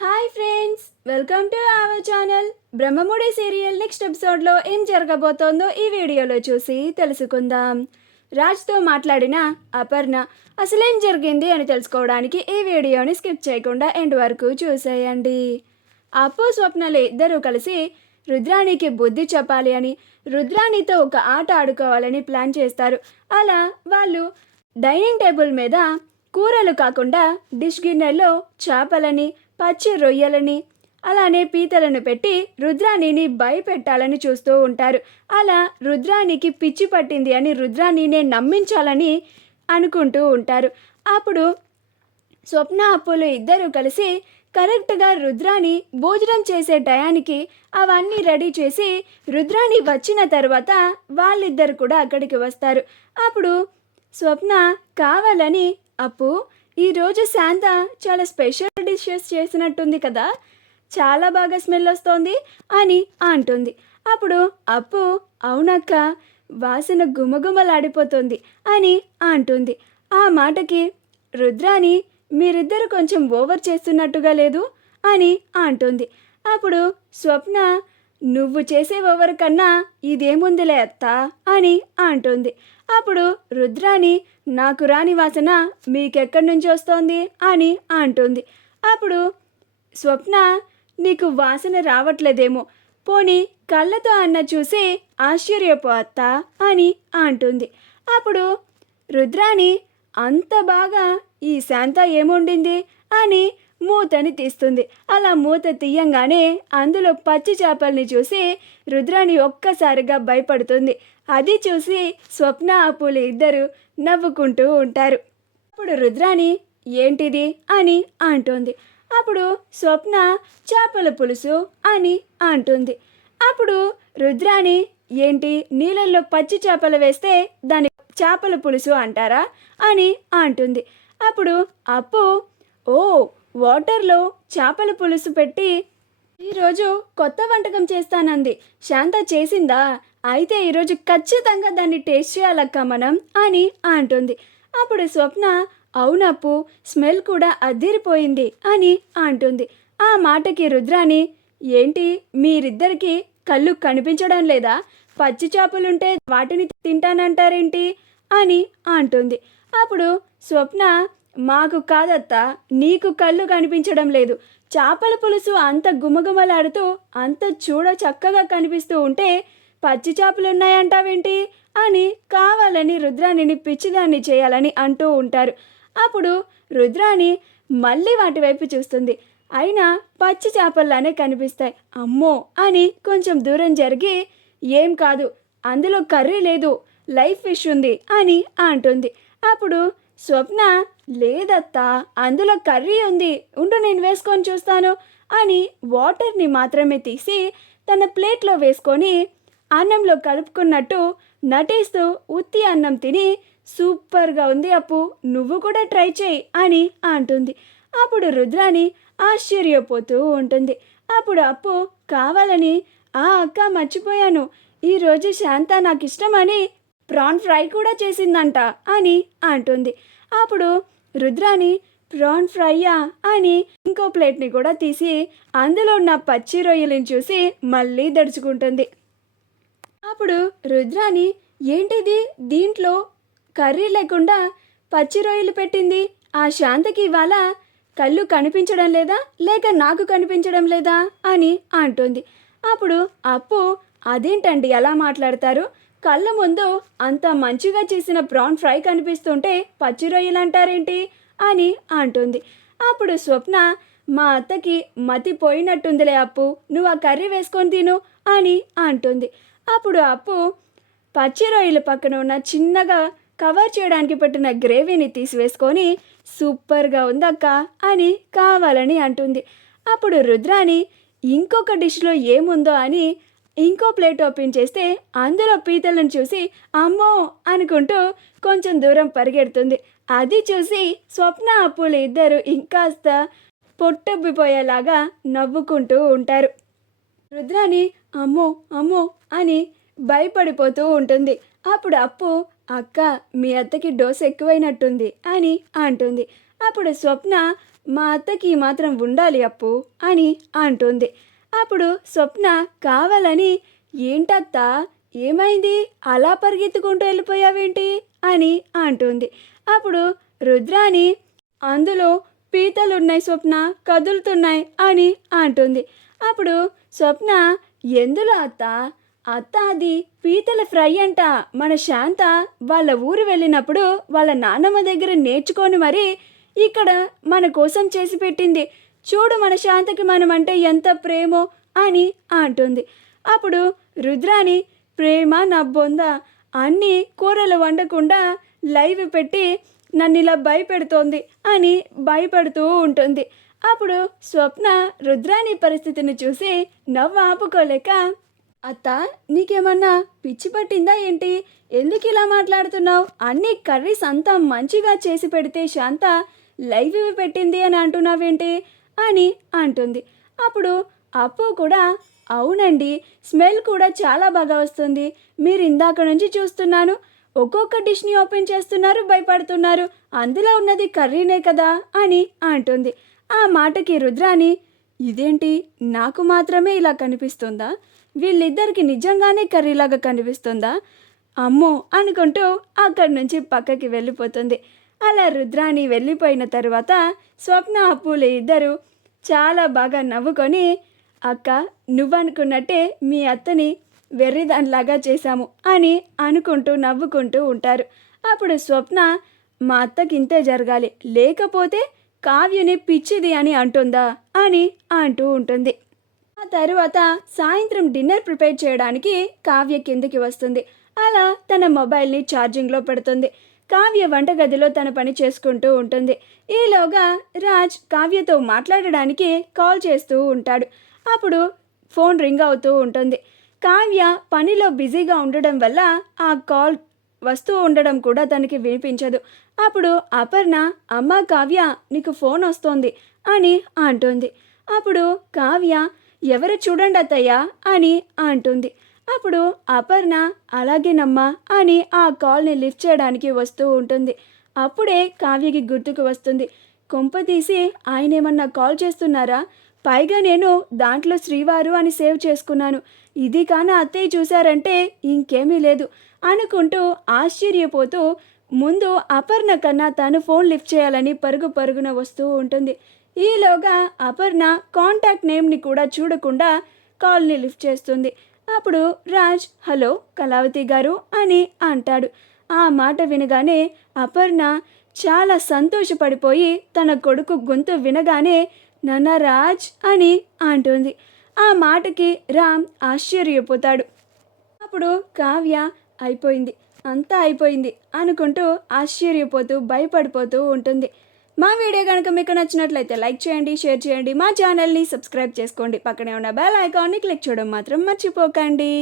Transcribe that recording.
Hi friends, welcome to our channel. Brahmamudi serial next ఎపిసోడ్లో ఏం జరగబోతోందో ఈ వీడియోలో చూసి తెలుసుకుందాం. రాజ్తో మాట్లాడిన అపర్ణ అసలేం జరిగింది అని తెలుసుకోవడానికి ఈ వీడియోని స్కిప్ చేయకుండా ఎండ్ వరకు చూసేయండి. అప్పు స్వప్నలు ఇద్దరూ కలిసి రుద్రాణికి బుద్ధి చెప్పాలి అని, రుద్రాణితో ఒక ఆట ఆడుకోవాలని ప్లాన్ చేస్తారు. అలా వాళ్ళు డైనింగ్ టేబుల్ మీద కూరలు కాకుండా డిష్ గిన్నెల్లో చేపలని, పచ్చి రొయ్యలని, అలానే పీతలను పెట్టి రుద్రాణిని భయపెట్టాలని చూస్తూ ఉంటారు. అలా రుద్రాణికి పిచ్చి పట్టింది అని రుద్రాణినే నమ్మించాలని అనుకుంటూ ఉంటారు. అప్పుడు స్వప్న అప్పులు ఇద్దరూ కలిసి కరెక్ట్గా రుద్రాణి భోజనం చేసే టయానికి అవన్నీ రెడీ చేసి రుద్రాణి వచ్చిన తర్వాత వాళ్ళిద్దరు కూడా అక్కడికి వస్తారు. అప్పుడు స్వప్న కావాలని అప్పు, ఈరోజు శాంత చాలా స్పెషల్ డిషెస్ చేసినట్టుంది కదా, చాలా బాగా స్మెల్ వస్తోంది అని అంటుంది. అప్పుడు అప్పు అవునక్క, వాసన గుమగుమలాడిపోతుంది అని అంటుంది. ఆ మాటకి రుద్రాణి మీరిద్దరు కొంచెం ఓవర్ చేస్తున్నట్టుగా లేదు అని అంటుంది. అప్పుడు స్వప్న నువ్వు చేసే ఓవర్ కన్నా ఇదేముందిలే అత్త అని అంటుంది. అప్పుడు రుద్రాణి నాకు రాని వాసన మీకెక్కడి నుంచి వస్తోంది అని అంటుంది. అప్పుడు స్వప్న నీకు వాసన రావట్లేదేమో, పోనీ కళ్ళతో అన్న చూసి ఆశ్చర్యపో అత్త అని అంటుంది. అప్పుడు రుద్రాణి అంత బాగా ఈ శాంత ఏముండింది అని మూతని తీస్తుంది. అలా మూత తీయంగానే అందులో పచ్చి చేపల్ని చూసి రుద్రాణి ఒక్కసారిగా భయపడుతుంది. అది చూసి స్వప్న అప్పులు ఇద్దరు నవ్వుకుంటూ ఉంటారు. అప్పుడు రుద్రాణి ఏంటిది అని అంటుంది. అప్పుడు స్వప్న చేపల పులుసు అని అంటుంది. అప్పుడు రుద్రాణి ఏంటి నీళ్ళల్లో పచ్చి చేపలు వేస్తే దాని చేపల పులుసు అంటారా అని అంటుంది. అప్పుడు అప్పు ఓ వాటర్లో చేపల పులుసు పెట్టి ఈరోజు కొత్త వంటకం చేస్తానంది, శాంత చేసిందా, అయితే ఈరోజు ఖచ్చితంగా దాన్ని టేస్ట్ చేయాలక్క మనం అని అంటుంది. అప్పుడు స్వప్న అవునప్పు, స్మెల్ కూడా అదిరిపోయింది అని అంటుంది. ఆ మాటకి రుద్రాణి ఏంటి మీరిద్దరికి కళ్ళు కనిపించడం లేదా, పచ్చి చేపలుంటే వాటిని తింటానంటారేంటి అని అంటుంది. అప్పుడు స్వప్న మాకు కాదత్తా, నీకు కళ్ళు కనిపించడం లేదు, చేపల పులుసు అంత గుమగుమలాడుతూ అంత చూడ చక్కగా కనిపిస్తూ ఉంటే పచ్చి చేపలు ఉన్నాయంటావేంటి అని కావాలని రుద్రాణిని పిచ్చిదాన్ని చేయాలని అంటూ ఉంటారు. అప్పుడు రుద్రాణి మళ్ళీ వాటి వైపు చూస్తుంది. అయినా పచ్చి చేపల్లానే కనిపిస్తాయి, అమ్మో అని కొంచెం దూరం జరిగి ఏం కాదు అందులో కర్రీ లేదు, లైవ్ ఫిష్ ఉంది అని అంటుంది. అప్పుడు స్వప్న లేదత్తా అందులో కర్రీ ఉంది, ఉండు నేను వేసుకొని చూస్తాను అని వాటర్ని మాత్రమే తీసి తన ప్లేట్లో వేసుకొని అన్నంలో కలుపుకున్నట్టు నటిస్తూ ఉత్తి అన్నం తిని సూపర్గా ఉంది అప్పు, నువ్వు కూడా ట్రై చేయి అని అంటుంది. అప్పుడు రుద్రాణి ఆశ్చర్యపోతూ ఉంటుంది. అప్పుడు అప్పు కావాలని అక్క మర్చిపోయాను, ఈరోజు శాంత నాకు ఇష్టమని ప్రాన్ ఫ్రై కూడా చేసిందంట అని అంటుంది. అప్పుడు రుద్రాణి ప్రాన్ ఫ్రైయా అని ఇంకో ప్లేట్ని కూడా తీసి అందులో ఉన్న పచ్చి రొయ్యలను చూసి మళ్ళీ దడుచుకుంటుంది. అప్పుడు రుద్రాణి ఏంటిది దీంట్లో కర్రీ లేకుండా పచ్చి రొయ్యలు పెట్టింది, ఆ శాంతకి ఇవాళ కళ్ళు కనిపించడం లేదా లేక నాకు కనిపించడం లేదా అని అంటుంది. అప్పుడు అప్పు అదేంటండి అలా మాట్లాడతారు, కళ్ళ ముందు అంత మంచిగా చేసిన ప్రాన్ ఫ్రై కనిపిస్తుంటే పచ్చి రొయ్యలు అంటారేంటి అని అంటుంది. అప్పుడు స్వప్న మా అత్తకి మతి పోయినట్టుందిలే అప్పు, నువ్వు ఆ కర్రీ వేసుకొని తిను అని అంటుంది. అప్పుడు అప్పు పచ్చి రొయ్యల పక్కన ఉన్న చిన్నగా కవర్ చేయడానికి పెట్టిన గ్రేవీని తీసివేసుకొని సూపర్గా ఉందక్క అని కావాలని అంటుంది. అప్పుడు రుద్రాణి ఇంకొక డిష్లో ఏముందో అని ఇంకో ప్లేట్ ఓపెన్ చేస్తే అందులో పీతలను చూసి అమ్మో అనుకుంటూ కొంచెం దూరం పరిగెడుతుంది. అది చూసి స్వప్న అప్పులు ఇద్దరు ఇంకాస్త పొట్టుబ్బిపోయేలాగా నవ్వుకుంటూ ఉంటారు. రుద్రాణి అమ్మో అమ్మో అని భయపడిపోతూ ఉంటుంది. అప్పుడు అప్పు అక్క మీ అత్తకి డోస్ ఎక్కువైనట్టుంది అని అంటుంది. అప్పుడు స్వప్న మా అత్తకి మాత్రం ఉండాలి అప్పు అని అంటుంది. అప్పుడు స్వప్న కావాలని ఏంటత్తా ఏమైంది అలా పరిగెత్తుకుంటూ వెళ్ళిపోయావేంటి అని అంటుంది. అప్పుడు రుద్రాని అందులో పీతలున్నాయి స్వప్న కదులుతున్నాయి అని అంటుంది. అప్పుడు స్వప్న ఎందులో అత్త అత్త అది పీతల ఫ్రై అంట మన శాంత వాళ్ళ ఊరు వెళ్ళినప్పుడు వాళ్ళ నాన్నమ్మ దగ్గర నేర్చుకొని మరి ఇక్కడ మన కోసం చేసి పెట్టింది. చూడు మన శాంతకి మనం అంటే ఎంత ప్రేమో అని అంటుంది. అప్పుడు రుద్రాని ప్రేమ నా బొంద అన్నీ కూరలు వండకుండా లైవ్ పెట్టి నన్ను ఇలా భయపెడుతోంది అని భయపడుతూ ఉంటుంది. అప్పుడు స్వప్న రుద్రాని పరిస్థితిని చూసి నవ్వు ఆపుకోలేక అత్త నీకేమన్నా పిచ్చి పట్టిందా ఏంటి ఎందుకు ఇలా మాట్లాడుతున్నావు అన్ని కర్రీస్ అంతా మంచిగా చేసి పెడితే శాంత లైవ్ ఇవి పెట్టింది అని అంటున్నావేంటి అని అంటుంది. అప్పుడు అప్పు కూడా అవునండి స్మెల్ కూడా చాలా బాగా వస్తుంది మీరు ఇందాక నుంచి చూస్తున్నాను ఒక్కొక్క డిష్ని ఓపెన్ చేస్తున్నారు భయపడుతున్నారు అందులో ఉన్నది కర్రీనే కదా అని అంటుంది. ఆ మాటకి రుద్రాని ఇదేంటి నాకు మాత్రమే ఇలా కనిపిస్తుందా వీళ్ళిద్దరికి నిజంగానే కర్రీలాగా కనిపిస్తుందా అమ్మో అనుకుంటూ అక్కడి నుంచి పక్కకి వెళ్ళిపోతుంది. అలా రుద్రాని వెళ్ళిపోయిన తర్వాత స్వప్న అప్పులు ఇద్దరు చాలా బాగా నవ్వుకొని అక్క నువ్వనుకున్నట్టే మీ అత్తని వెర్రిదానిలాగా చేశాము అని అనుకుంటూ నవ్వుకుంటూ ఉంటారు. అప్పుడు స్వప్న మా అత్తకి ఇంతే జరగాలి లేకపోతే కావ్యని పిచ్చిది అని అంటుందా అని అంటూ ఉంటుంది. ఆ తరువాత సాయంత్రం డిన్నర్ ప్రిపేర్ చేయడానికి కావ్య కిందకి వస్తుంది. అలా తన మొబైల్ని ఛార్జింగ్లో పెడుతుంది. కావ్య వంటగదిలో తన పని చేసుకుంటూ ఉంటుంది. ఈలోగా రాజ్ కావ్యతో మాట్లాడడానికి కాల్ చేస్తూ ఉంటాడు. అప్పుడు ఫోన్ రింగ్ అవుతూ ఉంటుంది. కావ్య పనిలో బిజీగా ఉండడం వల్ల ఆ కాల్ వస్తూ ఉండడం కూడా తనకి వినిపించదు. అప్పుడు అపర్ణ అమ్మ కావ్య నీకు ఫోన్ వస్తోంది అని అంటుంది. అప్పుడు కావ్య ఎవరు చూడండి అత్తయ్య అని అంటుంది. అప్పుడు అపర్ణ అలాగేనమ్మా అని ఆ కాల్ని లిఫ్ట్ చేయడానికి వస్తూ ఉంటుంది. అప్పుడే కావ్యకి గుర్తుకు వస్తుంది కొంపతీసి ఆయన ఏమన్నా కాల్ చేస్తున్నారా పైగా నేను దాంట్లో శ్రీవారు అని సేవ్ చేసుకున్నాను ఇది కానీ అత్తయ్య చూశారంటే ఇంకేమీ లేదు అనుకుంటూ ఆశ్చర్యపోతూ ముందు అపర్ణ కన్నా తను ఫోన్ లిఫ్ట్ చేయాలని పరుగు పరుగున వస్తూ ఉంటుంది. ఈలోగా అపర్ణ కాంటాక్ట్ నేమ్ని కూడా చూడకుండా కాల్ని లిఫ్ట్ చేస్తుంది. అప్పుడు రాజ్ హలో కళావతి గారు అని అంటాడు. ఆ మాట వినగానే అపర్ణ చాలా సంతోషపడిపోయి తన కొడుకు గొంతు వినగానే నాన్న రాజ్ అని అంటుంది. ఆ మాటకి రామ్ ఆశ్చర్యపోతాడు. అప్పుడు కావ్య అయిపోయింది అంతా అయిపోయింది అనుకుంటూ ఆశ్చర్యపోతూ భయపడిపోతూ ఉంటుంది. మా వీడియో కనుక మీకు నచ్చినట్లయితే లైక్ చేయండి షేర్ చేయండి మా ఛానల్ని సబ్స్క్రైబ్ చేసుకోండి పక్కనే ఉన్న బెల్ ఐకాన్ని క్లిక్ చేయడం మాత్రం మర్చిపోకండి.